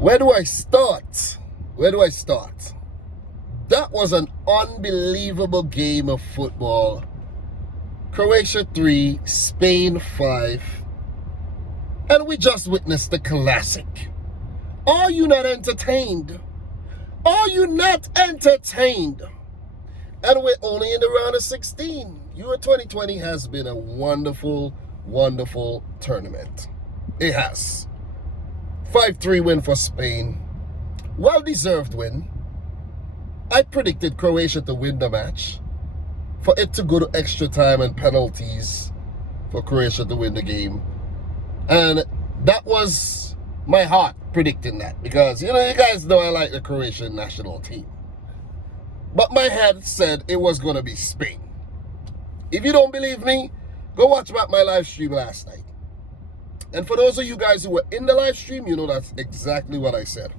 Where do I start? Where do I start? That was an unbelievable game of football. Croatia 3, Spain 5. And we just witnessed the classic. Are you not entertained? Are you not entertained? And we're only in the round of 16. Euro 2020 has been a wonderful, wonderful tournament. It has. 5-3 win for Spain. Well-deserved win. I predicted Croatia to win the match. For it to go to extra time and penalties for Croatia to win the game. And that was my heart predicting that. Because, you guys know I like the Croatian national team. But my head said it was going to be Spain. If you don't believe me, go watch my live stream last night. And for those of you guys who were in the live stream, you know that's exactly what I said.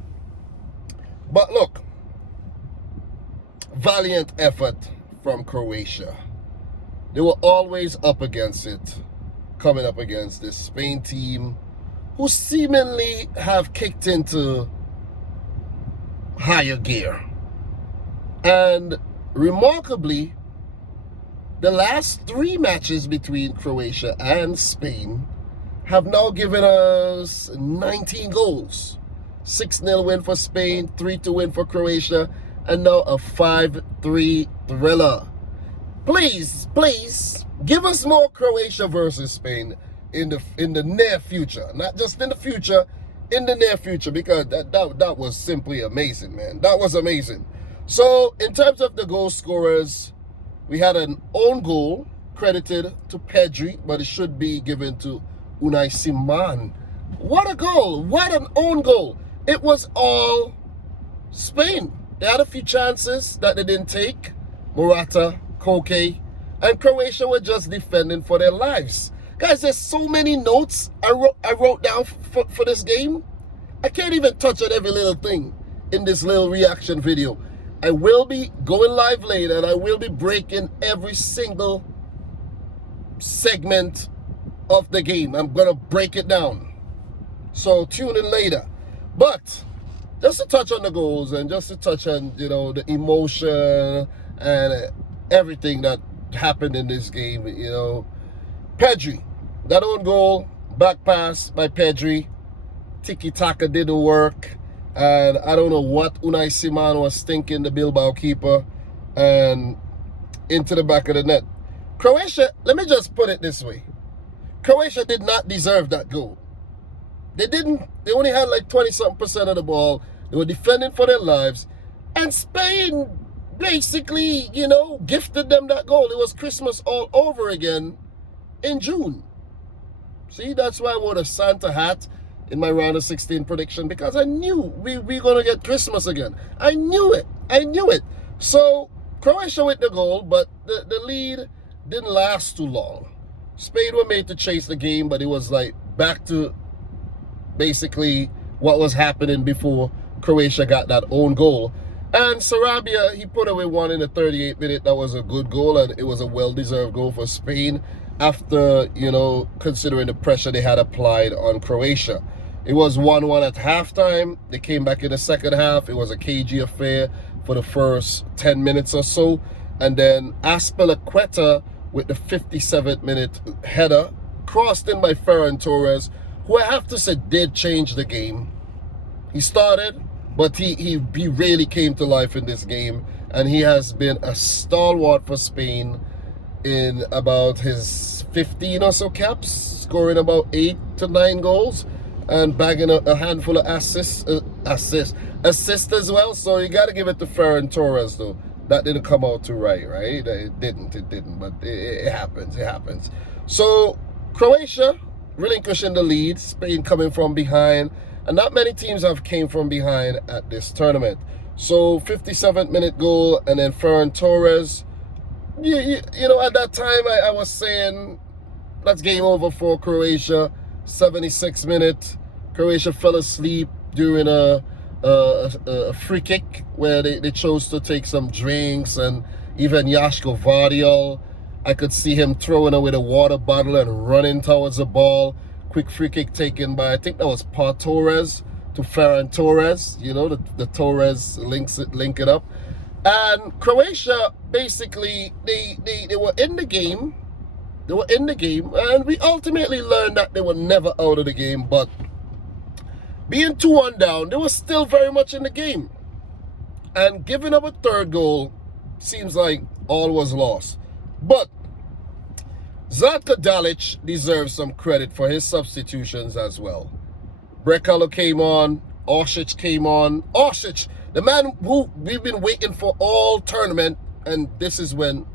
But look, valiant effort from Croatia. They were always up against it, coming up against this Spain team who seemingly have kicked into higher gear. And remarkably, the last 3 matches between Croatia and Spain have now given us 19 goals. 6-0 win for Spain, 3-2 win for Croatia, and now a 5-3 thriller. Please, please, give us more Croatia versus Spain in the near future. Not just in the future, in the near future, because that was simply amazing, man. That was amazing. So, in terms of the goal scorers, we had an own goal credited to Pedri, but it should be given to Unai Simon. What a goal! What an own goal! It was all Spain. They had a few chances that they didn't take. Morata, Koke, and Croatia were just defending for their lives. Guys, there's so many notes I wrote down for this game. I can't even touch on every little thing in this little reaction video. I will be going live later and I will be breaking every single segment of the game. I'm going to break it down. So tune in later. But just to touch on the goals and just to touch on, the emotion and everything that happened in this game, Pedri, that own goal, back pass by Pedri, tiki-taka didn't work. And I don't know what Unai Simon was thinking, the Bilbao keeper, and into the back of the net. Croatia, let me just put it this way. Croatia did not deserve that goal. They didn't. They only had like 20-something% of the ball. They were defending for their lives. And Spain basically, gifted them that goal. It was Christmas all over again in June. See, that's why I wore a Santa hat in my round of 16 prediction, because I knew we were going to get Christmas again. I knew it. I knew it. So Croatia with the goal, but the lead didn't last too long. Spain were made to chase the game, but it was like back to basically what was happening before Croatia got that own goal. And Sarabia, he put away one in the 38th minute. That was a good goal, and it was a well-deserved goal for Spain after, considering the pressure they had applied on Croatia. It was 1-1 at halftime. They came back in the second half. It was a cagey affair for the first 10 minutes or so. And then Azpilicueta with the 57th minute header, crossed in by Ferran Torres, who I have to say did change the game. He started, but he really came to life in this game. And he has been a stalwart for Spain in about his 15 or so caps, scoring about 8 to 9 goals and bagging a handful of assists as well. So you got to give it to Ferran Torres, though. That didn't come out too right? It didn't, but it happens. It happens. So Croatia relinquishing the lead, Spain coming from behind, and not many teams have came from behind at this tournament. So 57th minute goal, and then Ferran Torres. At that time I was saying that's game over for Croatia. 76th minute, Croatia fell asleep during a free kick where they chose to take some drinks, and even Joško Vardiol, I could see him throwing away the water bottle and running towards the ball. Quick free kick taken by, I think that was Torres, to Ferran Torres. You know, the Torres link it up. And Croatia, basically, they were in the game. They were in the game, and we ultimately learned that they were never out of the game. But being 2-1 down, they were still very much in the game. And giving up a third goal seems like all was lost. But Zlatko Dalic deserves some credit for his substitutions as well. Brekalo came on. Orsic came on. Orsic, the man who we've been waiting for all tournament, and this is when,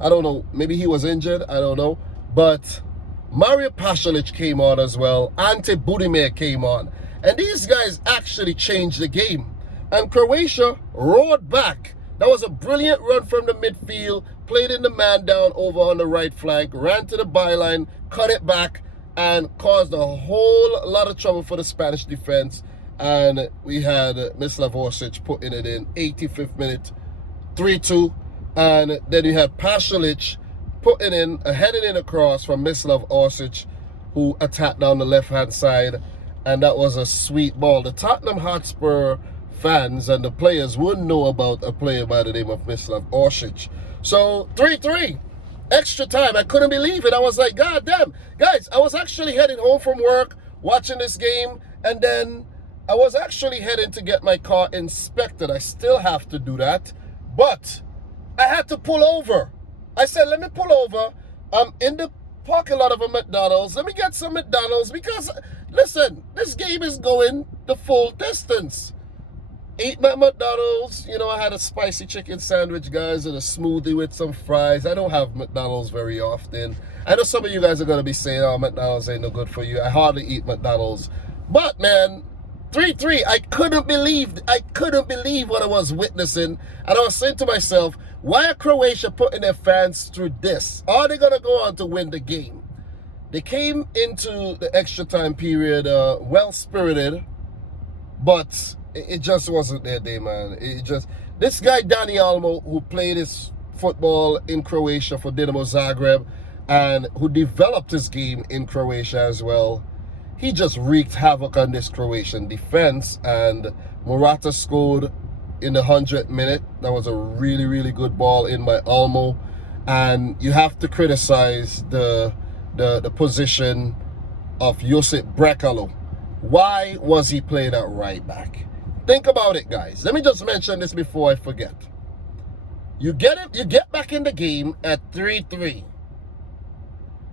I don't know, maybe he was injured, I don't know. But Mario Pasalic came on as well. Ante Budimir came on. And these guys actually changed the game. And Croatia roared back. That was a brilliant run from the midfield. Played in the man down over on the right flank. Ran to the byline, cut it back, and caused a whole lot of trouble for the Spanish defense. And we had Mislav Orsic putting it in 85th minute, 3-2. And then you had Pasalic putting in, heading in across from Mislav Orsic, who attacked down the left-hand side. And that was a sweet ball. The Tottenham Hotspur fans and the players wouldn't know about a player by the name of Mislav Orsic. So 3-3, extra time. I couldn't believe it. I was like, God damn. Guys, I was actually heading home from work, watching this game, and then I was actually heading to get my car inspected. I still have to do that, but I had to pull over. I said, let me pull over. I'm in the parking lot of a McDonald's. Let me get some McDonald's because, listen, this game is going the full distance. Ate my McDonald's. You know, I had a spicy chicken sandwich, guys, and a smoothie with some fries. I don't have McDonald's very often. I know some of you guys are going to be saying, oh, McDonald's ain't no good for you. I hardly eat McDonald's. But, man, 3-3, I couldn't believe what I was witnessing. And I was saying to myself, why are Croatia putting their fans through this? Are they going to go on to win the game? They came into the extra time period well-spirited, but it just wasn't their day, man. This guy, Dani Olmo, who played his football in Croatia for Dinamo Zagreb and who developed his game in Croatia as well, he just wreaked havoc on this Croatian defense, and Morata scored in the 100th minute. That was a really, really good ball in by Olmo. And you have to criticize the position of Josip Brekalo. Why was he playing at right back? Think about it, guys. Let me just mention this before I forget. You get back in the game at 3-3.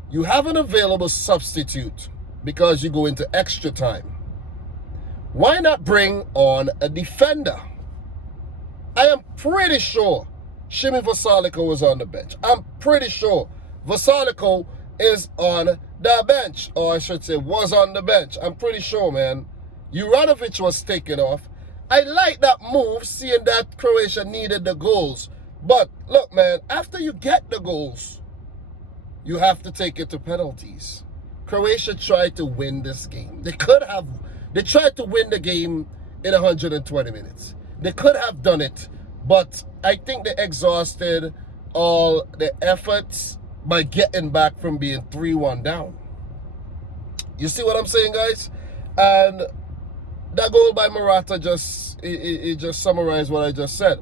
You have an available substitute because you go into extra time. Why not bring on a defender? I am pretty sure Shimi Vasaliko was on the bench. I'm pretty sure Vasaliko is on the bench, or I should say was on the bench. I'm pretty sure, man. Juranovic was taken off. I like that move, seeing that Croatia needed the goals. But look, man, after you get the goals, you have to take it to penalties. Croatia tried to win this game. They tried to win the game in 120 minutes. They could have done it, but I think they exhausted all the efforts by getting back from being 3-1 down. You see what I'm saying, guys? And that goal by Morata just summarized what I just said.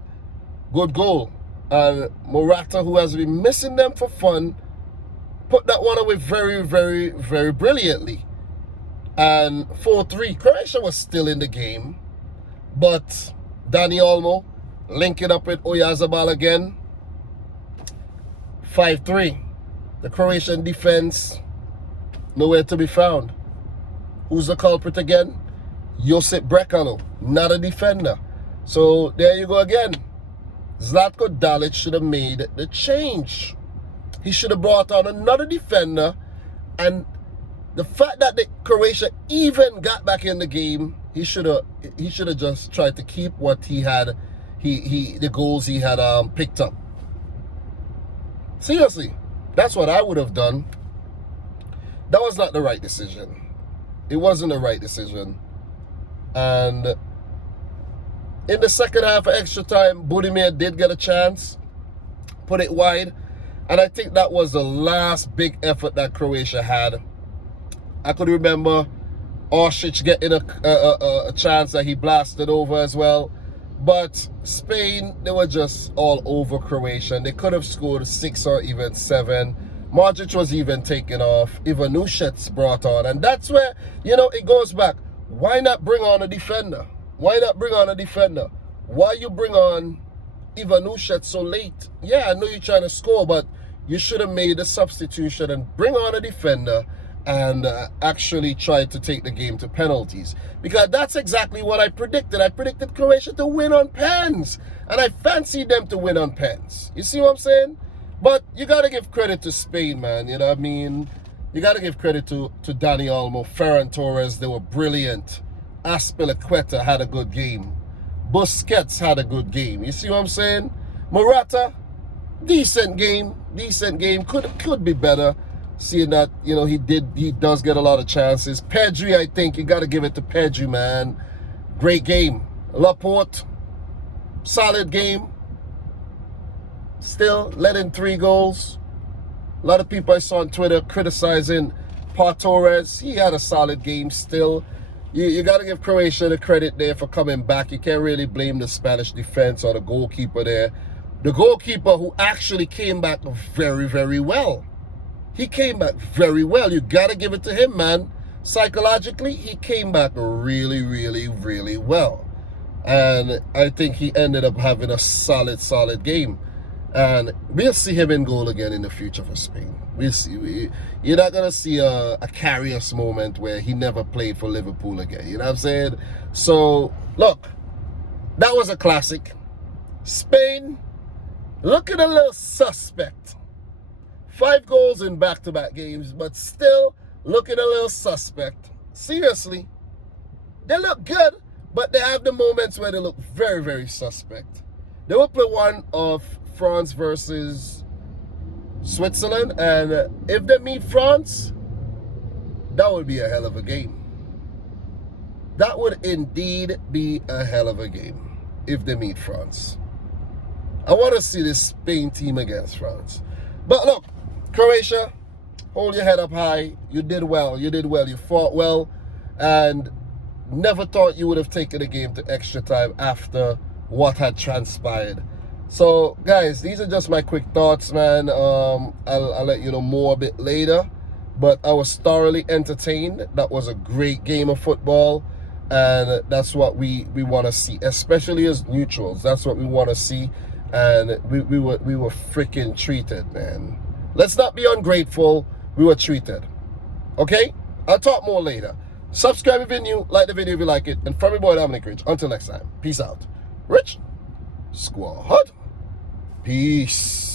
Good goal. And Morata, who has been missing them for fun, put that one away very, very, very brilliantly. And 4-3, Croatia was still in the game, but Dani Olmo linking up with Oyarzabal again. 5-3. The Croatian defense, nowhere to be found. Who's the culprit again? Josip Brekalo, not a defender. So there you go again. Zlatko Dalic should have made the change. He should have brought on another defender, and the fact that the Croatia even got back in the game, he should have just tried to keep what he had, the goals he had picked up. Seriously, that's what I would have done. That was not the right decision. It wasn't the right decision. And in the second half of extra time, Budimir did get a chance, put it wide. And I think that was the last big effort that Croatia had. I could remember Orsic getting a chance that he blasted over as well. But Spain, they were just all over Croatia. They could have scored 6 or even 7. Modric was even taken off. Ivanušec brought on. And that's where, it goes back. Why not bring on a defender? Why not bring on a defender? Why you bring on Ivanušec so late? Yeah, I know you're trying to score, but you should have made a substitution and bring on a defender and actually tried to take the game to penalties. Because that's exactly what I predicted. I predicted Croatia to win on pens. And I fancied them to win on pens. You see what I'm saying? But you got to give credit to Spain, man. You know what I mean? You got to give credit to Dani Olmo, Ferran Torres. They were brilliant. Azpilicueta had a good game. Busquets had a good game. You see what I'm saying? Morata, decent game. Decent game. Could be better. Seeing that, he does get a lot of chances. Pedri, I think you got to give it to Pedri, man. Great game. Laporte, solid game. Still let in 3 goals. A lot of people I saw on Twitter criticizing Pau Torres. He had a solid game still. You got to give Croatia the credit there for coming back. You can't really blame the Spanish defense or the goalkeeper there. The goalkeeper who actually came back very, very well. He came back very well. You got to give it to him, man. Psychologically, he came back really, really, really well. And I think he ended up having a solid game. And we'll see him in goal again in the future for Spain. We'll see. You're not going to see a Karius moment where he never played for Liverpool again. You know what I'm saying? So, look, that was a classic. Spain, looking a little suspect. 5 goals in back-to-back games, but still looking a little suspect. Seriously. They look good, but they have the moments where they look very, very suspect. They will play one of France versus Switzerland, and if they meet France, that would be a hell of a game. That would indeed be a hell of a game if they meet France. I want to see this Spain team against France. But look, Croatia, hold your head up high. You did well. You fought well, and never thought you would have taken the game to extra time after what had transpired. So, guys, these are just my quick thoughts, man. I'll let you know more a bit later. But I was thoroughly entertained. That was a great game of football. And that's what we want to see, especially as neutrals. That's what we want to see. And we were freaking treated, man. Let's not be ungrateful. We were treated. Okay? I'll talk more later. Subscribe if you're new. Like the video if you like it. And from your boy, Dominic Rich. Until next time. Peace out. Rich Squad. Peace.